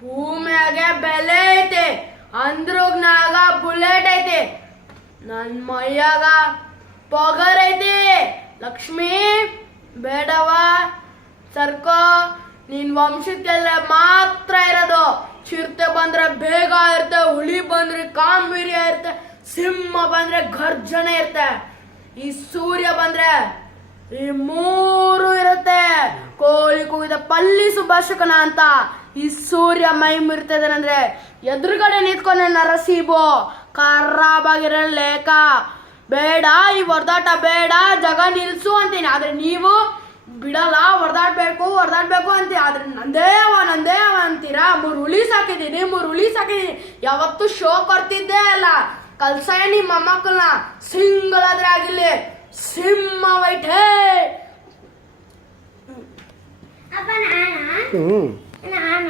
ಭೂಮಿಯಾಗೆ ಬೆಲೆ ಐತೆ, ಅಂದ್ರೂಗ್ನಾಗ ಬುಲೆಟ್ ಐತೆ, ನನ್ ಮೈಯಾಗ ಪೊಗರ್ ಐತಿ. ಲಕ್ಷ್ಮಿ ಬೇಡವ, ಸರ್ಕೋ, ನಿನ್ ವಂಶಕ್ಕೆಲ್ಲ ಮಾತ್ರ ಇರೋದು. ಚಿರತೆ ಬಂದ್ರೆ ಬೇಗ ಇರುತ್ತೆ, ಹುಲಿ ಬಂದ್ರೆ ಗಾಂಭೀರ್ಯ ಇರುತ್ತೆ, ಸಿಂಹ ಬಂದ್ರೆ ಗರ್ಜನೆ ಇರುತ್ತೆ, ಈ ಸೂರ್ಯ ಬಂದ್ರೆ ಈ ಮೂರು ಇರುತ್ತೆ. ಕೋಳಿ ಕೂಗಿದ ಪಲ್ಲಿ ಸುಭಾಷಕನ ಅಂತ ಈ ಸೂರ್ಯ ಮೈ ಮುರಿತದನಂದ್ರೆ ಎದುರುಗಡೆ ನಿಂತ್ಕೊಂಡೆ ನರಸೀಬು ಖರಾಬಾಗಿರೋ ಲೇಖ. ಬೇಡ, ಈ ಹೊಡೆದಾಟ ಬೇಡ, ಜಗ ನಿಲ್ಸು ಅಂತೀನಿ. ಆದ್ರೆ ನೀವು ಬಿಡಲ್ಲ, ಹೊಡೆದಾಡ್ಬೇಕು ಅಂತೀವಿ. ಆದ್ರೆ ನಂದೇ ಅವ ಅಂತೀರಾ. 3 ಹುಲಿ ಸಾಕಿದೀನಿ. ಯಾವತ್ತು ಶೋ ಕೊಡ್ತಿದ್ದೇ ಅಲ್ಲ. ಕಲ್ಸಯ ನಿಮ್ಮ ಮಕ್ಕಳನ್ನ ಸಿಂಗಲ್ ಆದ್ರೆ ಆಗಿರ್ಲಿ, ಸಿಂಹ ವೈಠೆ. ಅಪ್ಪ ನಾನು